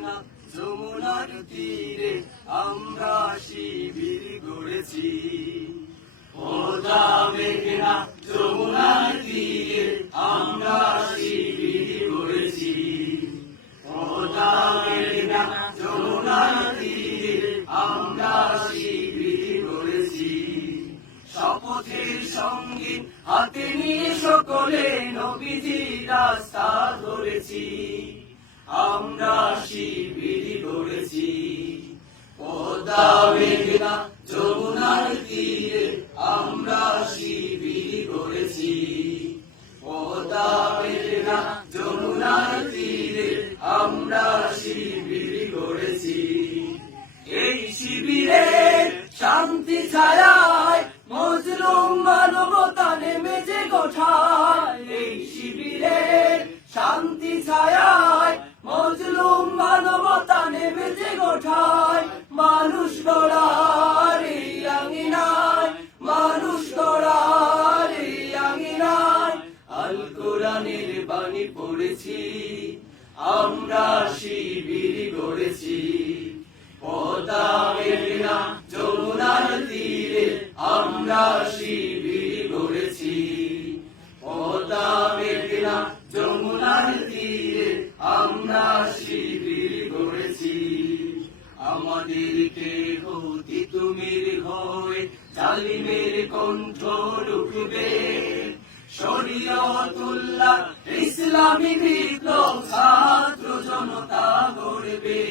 মেঘনা যমুনার তীরে আমরা শিবির গড়েছি। পদ্মা মেঘনা যমুনার তীরে আমরা শিবির গড়েছি। পদ্মা মেঘনা যমুনার তীরে আমরা শিবির গড়েছি। শপথের সঙ্গে হাতে নিয়ে সকলে নবীজির রাস্তা ধরেছি। আমরা শিবির গড়েছি। পদ্মা মেঘনা যমুনার তীরে আমরা শিবির গড়েছি। পদ্মা মেঘনা যমুনার তীরে আমরা শিবির গড়েছি। এই শিবিরে শান্তি ছায়ায় মজলুম মানবতা নেমেছে গোঠায়। এই শিবিরে শান্তি ছায়ায় মজলুম মানবতা নেমেছে গোঠায়। মানুষ গড়ার এই আঙিনায়, মানুষ গড়ার এই আঙিনায় আল কোরআনের বাণী পড়েছি। আমরা শিবির গড়েছি। পদ্মা মেঘনা যমুনার তীরে আমরা শিবির গড়েছি। পদ্মা মেঘনা যমুনার তীরে আমরা শিবির গড়েছি। আমাদেরকে হতি তুমির হয়ে জালিমের কণ্ঠ রুখবে। শরীয়তুল্লাহ ইসলামী বিপ্লব ছাত্র জনতা গড়বে।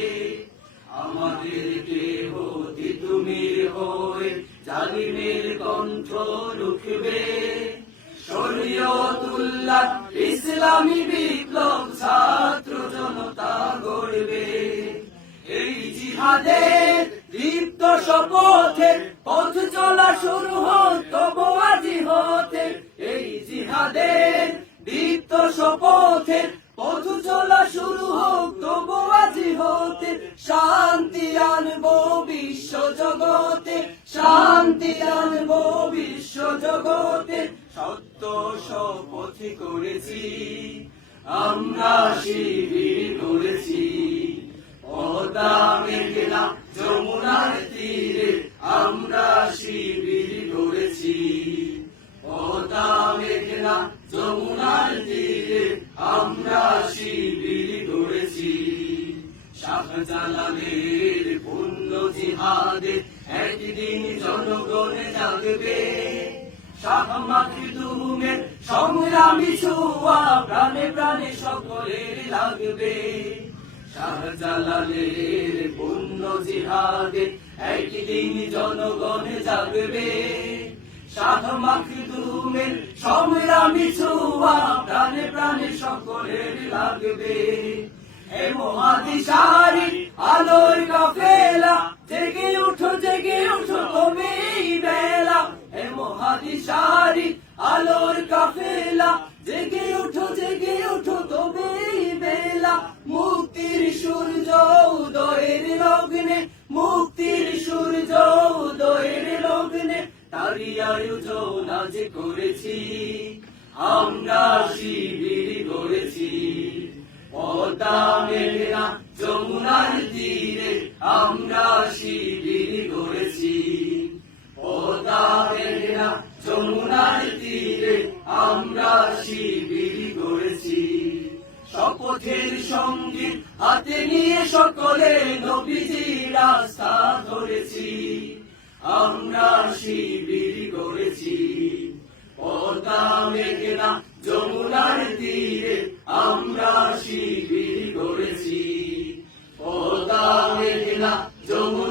আমাদেরকে হতি তুমির হয়ে জালিমের কণ্ঠ রুখবে। শরীয়তুল্লাহ ইসলামী বিপ্লব ছাত্র জনতা গড়বে। এই জিহাদের দীপ্ত শপথে পথ চলা শুরু হতো আজি হতে। এই জিহাদের দীপ্ত শপথে পথ চলা শুরু হতো আজি হতে। শান্তি আনবো বিশ্ব জগতে, শান্তি আনবো বিশ্ব জগতে। সত্য শপথ করেছি, আমরা শিবির গড়েছি। পদ্মা মেঘনা যমুনার তীরে আমরা শিবির গড়েছি। পদ্মা মেঘনা যমুনার তীরে আমরা শিবির গড়েছি। শাহজালালের পুণ্য জিহাদে একদিন জনগণে জাগবে। শাহ মাখদুমের সংগ্রামী ছোঁয়া প্রাণে প্রাণে সকলের লাগবে। শাহজালালের পুণ্য জিহাদে একদিন জনগণে জাগবে। শাহ মাখদুমের সংগ্রামী ছোঁয়া প্রাণে প্রাণে সকলের লাগবে। হে মহাদিশারি আলোর কাফেলা জেগে উঠো তুমি বেলা। হে মহাদিশারি আলোর কাফেলা জেগে উঠো তুমি বেলা। মুক্তির সূর্য উদয়ের লগ্নে, মুক্তির সূর্য উদয়ের লগ্নে তারি আয়োজন আজ করেছি। আমরা শিবির গড়েছি। পদ্মা মেঘনা যমুনার তীরে আমরা শিবির গড়েছি। পদ্মা মেঘনা যমুনার তীরে আমরা শিবির গড়েছি। শপথের সঙ্গে হাতে নিয়ে সকলে নবীজির রাস্তা ধরেছি। আমরা শিবির গড়েছি। পদ্মা মেঘনা যমুনার তীরে আমরা শিবির গড়েছি। পদ্মা মেঘনা যমুনার